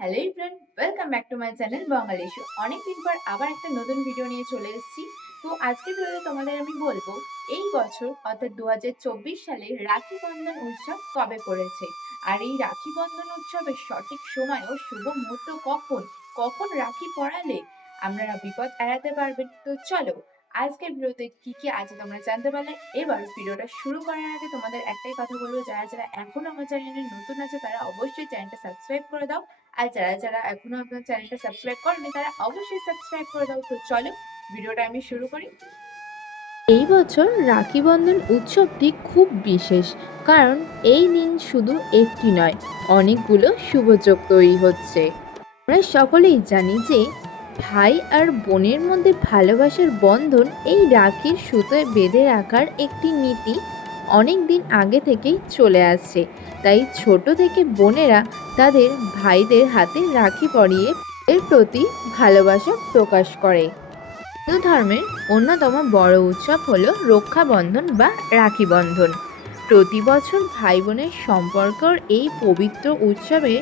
Hello friend welcome back to my channel Bangali অনেকদিন পর আবার একটা নতুন ভিডিও নিয়ে চলে এসেছি। তো আজকে ভিডিওতে তোমাদের আমি বলব, এই বছর, অর্থাৎ দু হাজার চব্বিশ সালে রাখি বন্ধন উৎসব কবে পড়েছে? আর এই রাখি বন্ধন উৎসবের সঠিক সময় ও শুভ মুহূর্ত কখন? কখন রাখি পড়ালে? আপনারা বিপদ এড়াতে পারবেন। তো চলো আজকের ভিডিওতে কি কি আছে তোমরা জানতে পারলে? এবার ভিডিওটা শুরু করার আগে তোমাদের একটাই কথা বলব, যারা যারা এখনও আমার চ্যানেলে নতুন আছে তারা অবশ্যই চ্যানেলটা সাবস্ক্রাইব করে দাও। আর যারা যারা এখনও আপনার চ্যানেলটা সাবস্ক্রাইব করেনি তারা অবশ্যই সাবস্ক্রাইব করে দাও। তো চলো, ভিডিওটা আমি শুরু করি। এই বছর রাখি বন্ধন উৎসবটি খুব বিশেষ, কারণ এই দিন শুধু একটি নয়, অনেকগুলো শুভযোগ তৈরি হচ্ছে। আমরা সকলেই জানি যে ভাই আর বোনের মধ্যে ভালোবাসার বন্ধন এই রাখির সুতোয় বেঁধে রাখার একটি নীতি অনেক দিন আগে থেকেই চলে আসছে। তাই ছোট থেকে বোনেরা তাদের ভাইদের হাতে রাখি পরিয়ে এর প্রতি ভালোবাসা প্রকাশ করে। হিন্দু ধর্মের অন্যতম বড় উৎসব হলো রক্ষাবন্ধন বা রাখি বন্ধন। প্রতি বছর ভাই বোনের সম্পর্কর এই পবিত্র উৎসবে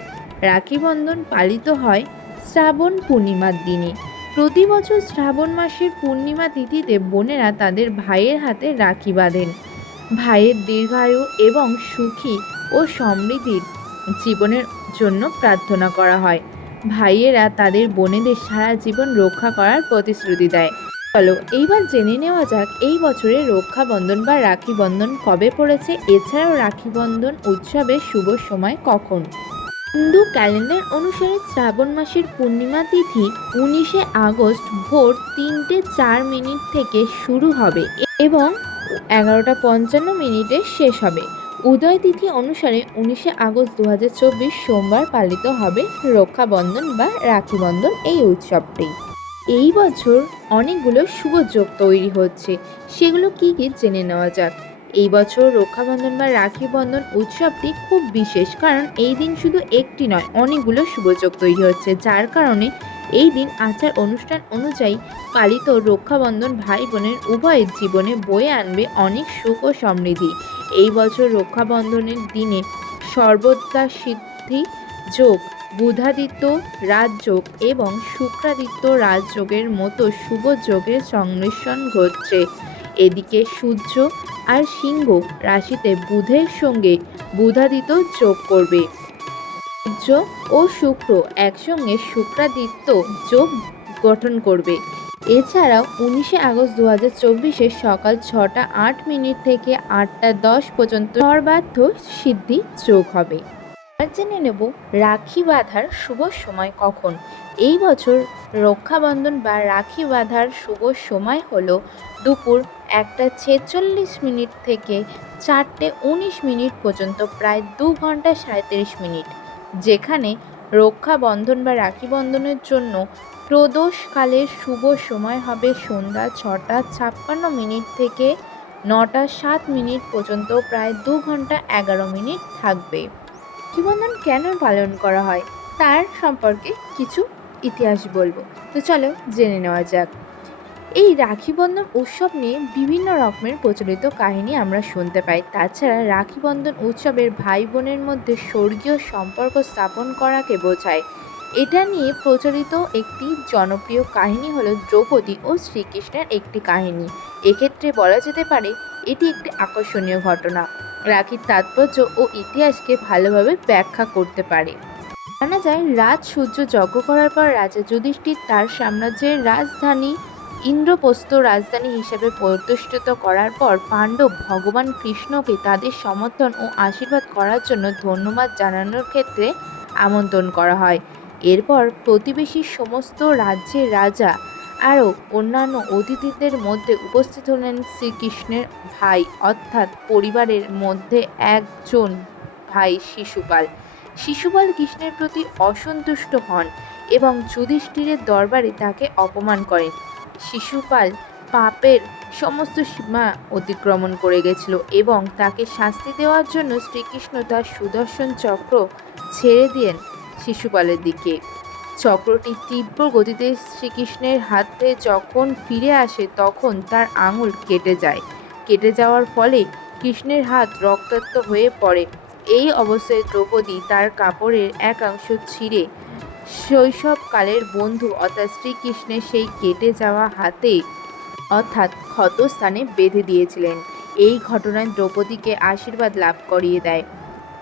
রাখি বন্ধন পালিত হয় শ্রাবণ পূর্ণিমার দিনে প্রতি বছর শ্রাবণ মাসের পূর্ণিমা তিথিতে বোনেরা তাদের ভাইয়ের হাতে রাখি বাঁধেন। ভাইয়ের দীর্ঘায়ু এবং সুখী ও সমৃদ্ধির জীবনের জন্য প্রার্থনা করা হয়। ভাইয়েরা তাদের বোনেদের সারা জীবন রক্ষা করার প্রতিশ্রুতি দেয়। চলো, এইবার জেনে নেওয়া যাক এই বছরের রক্ষাবন্ধন বা রাখি বন্ধন কবে পড়েছে। এছাড়াও রাখি বন্ধন উৎসবের শুভ সময় কখন? হিন্দু ক্যালেন্ডার অনুসারে শ্রাবণ মাসের পূর্ণিমা তিথি উনিশে আগস্ট ভোর তিনটে চার মিনিট থেকে শুরু হবে এবং এগারোটা পঞ্চান্ন মিনিটে শেষ হবে। উদয় তিথি অনুসারে উনিশে আগস্ট দু হাজার চব্বিশ সোমবার পালিত হবে রক্ষাবন্ধন বা রাখি বন্ধন এই উৎসবটি। এই বছর অনেকগুলো শুভযোগ তৈরি হচ্ছে। সেগুলো কি কি জেনে নেওয়া যাক? এই বছর রক্ষাবন্ধন বা রাখি বন্ধন উৎসবটি খুব বিশেষ, কারণ এই দিন শুধু একটি নয়, অনেকগুলো শুভযোগ তৈরি হচ্ছে, যার কারণে এই দিন আচার অনুষ্ঠান অনুযায়ী পালিত রক্ষাবন্ধন ভাই বোনের উভয়ের জীবনে বয়ে আনবে অনেক সুখ ও সমৃদ্ধি। এই বছর রক্ষাবন্ধনের দিনে সর্বদা সিদ্ধি যোগ, বুধাদিত্য রাজযোগ এবং শুক্রাদিত্য রাজযোগের মতো শুভ যোগের সংমিশ্রণ ঘটছে। এদিকে সূর্য আর সিংহ রাশিতে বুধের সঙ্গে বুধাদিত্য যোগ করবে। সূর্য ও শুক্র একসঙ্গে শুক্রাদিত্য যোগ গঠন করবে। এছাড়াও উনিশে আগস্ট দু হাজার চব্বিশে সকাল ছটা আট মিনিট থেকে আটটা দশ পর্যন্ত সর্বার্থ সিদ্ধি যোগ হবে। আর জেনে নেব রাখি বাঁধার শুভ সময় কখন। এই বছর রক্ষাবন্ধন বা রাখি বাঁধার শুভ সময় হলো দুপুর একটা ছেচল্লিশ মিনিট থেকে চারটে উনিশ মিনিট পর্যন্ত প্রায় দু ঘণ্টা সাঁত্রিশ মিনিট, যেখানে রক্ষাবন্ধন বা রাখি বন্ধনের জন্য প্রদোষকালের শুভ সময় হবে সন্ধ্যা ছটা ছাপ্পান্ন মিনিট থেকে নটা সাত মিনিট পর্যন্ত প্রায় দু ঘণ্টা এগারো মিনিট থাকবে। রাখিবন্ধন কেন পালন করা হয়, তার সম্পর্কে কিছু ইতিহাস বলব। তো চলো জেনে নেওয়া যাক। এই রাখি বন্ধন উৎসব নিয়ে বিভিন্ন রকমের প্রচলিত কাহিনী আমরা শুনতে পাই। তাছাড়া রাখি বন্ধন উৎসবের ভাই বোনের মধ্যে স্বর্গীয় সম্পর্ক স্থাপন করাকে বোঝায়। এটা নিয়ে প্রচলিত একটি জনপ্রিয় কাহিনী হলো দ্রৌপদী ও শ্রীকৃষ্ণের একটি কাহিনী। এক্ষেত্রে বলা যেতে পারে, এটি একটি আকর্ষণীয় ঘটনা। রাখির তাৎপর্য ও ইতিহাসকে ভালোভাবে ব্যাখ্যা করতে পারে। জানা যায়, রাজ সূর্য যজ্ঞ করার পর রাজা যুধিষ্ঠির তার সাম্রাজ্যের রাজধানী ইন্দ্রপ্রস্থ রাজধানী হিসেবে প্রতিষ্ঠিত করার পর পাণ্ডব ভগবান কৃষ্ণকে তাদের সমর্থন ও আশীর্বাদ করার জন্য ধন্যবাদ জানানোর ক্ষেত্রে আমন্ত্রণ করা হয়। এরপর প্রতিবেশী সমস্ত রাজ্যের রাজা আরও অন্যান্য অতিথিদের মধ্যে উপস্থিত হলেন শ্রীকৃষ্ণের ভাই, অর্থাৎ পরিবারের মধ্যে একজন ভাই শিশুপাল। শিশুপাল কৃষ্ণের প্রতি অসন্তুষ্ট হন এবং যুধিষ্ঠিরের দরবারে তাকে অপমান করেন। শিশুপাল পাপের সমস্ত সীমা অতিক্রমণ করে গেছিল এবং তাকে শাস্তি দেওয়ার জন্য শ্রীকৃষ্ণ তার সুদর্শন চক্র ছেড়ে দেন শিশুপালের দিকে। চক্রটি তীব্র গতিতে শ্রীকৃষ্ণের হাতে যখন ফিরে আসে, তখন তার আঙুল কেটে যায়। কেটে যাওয়ার ফলে কৃষ্ণের হাত রক্তাক্ত হয়ে পড়ে। এই অবস্থায় দ্রৌপদী তার কাপড়ের একাংশ ছিঁড়ে শৈশবকালের বন্ধু অর্থাৎ শ্রীকৃষ্ণের সেই কেটে যাওয়া হাতে অর্থাৎ ক্ষতস্থানে বেঁধে দিয়েছিলেন। এই ঘটনায় দ্রৌপদীকে আশীর্বাদ লাভ করিয়ে দেয়।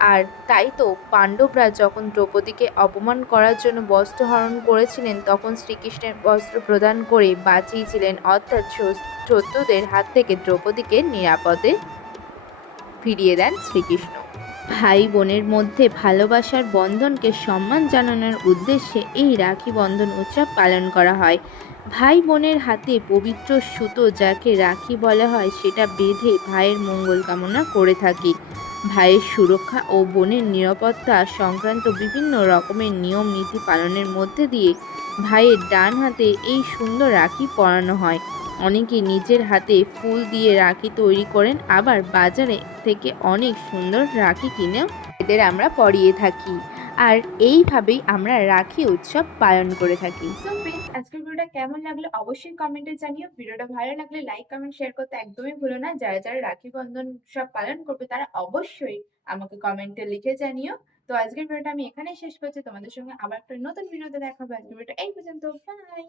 আর তাই তো পাণ্ডবরা যখন দ্রৌপদীকে অপমান করার জন্য বস্ত্র হরণ করেছিলেন, তখন শ্রীকৃষ্ণের বস্ত্র প্রদান করে বাঁচিয়েছিলেন। অর্থাৎ শত্রু- শত্রুদের হাত থেকে দ্রৌপদীকে নিরাপদে ফিরিয়ে দেন শ্রীকৃষ্ণ। ভাই বোনের মধ্যে ভালোবাসার বন্ধনকে সম্মান জানানোর উদ্দেশ্যে এই রাখি বন্ধন উৎসব পালন করা হয়। ভাই বোনের হাতে পবিত্র সুতো, যাকে রাখি বলা হয়, সেটা বেঁধে ভাইয়ের মঙ্গল কামনা করে থাকি। ভাইয়ের সুরক্ষা ও বোনের নিরাপত্তা সংক্রান্ত বিভিন্ন রকমের নিয়ম নীতি পালনের মধ্যে দিয়ে ভাইয়ের ডান হাতে এই সুন্দর রাখি পরানো হয়। অনেকে নিজের হাতে ফুল দিয়ে রাখি তৈরি করেন, আবার বাজারে থেকে অনেক সুন্দর রাখি কিনেও এদের আমরা পরিয়ে থাকি। আর এইভাবেই আমরা রাখি উৎসব পালন করে থাকি। সো ফ্রেন্ডস আজকের ভিডিওটা কেমন লাগল অবশ্যই কমেন্টে জানিও। ভিডিওটা ভালো লাগলে লাইক কমেন্ট শেয়ার করতে একদমই ভুলো না। যারা যারা রাখি বন্ধন উৎসব পালন করবে তারা অবশ্যই আমাকে কমেন্টে লিখে জানিও। তো আজকের ভিডিওটা আমি এখানেই শেষ করছি। তোমাদের সঙ্গে আবার একটা নতুন ভিডিওতে দেখা হবে। আজকের ভিডিওটা এই পর্যন্ত। বাই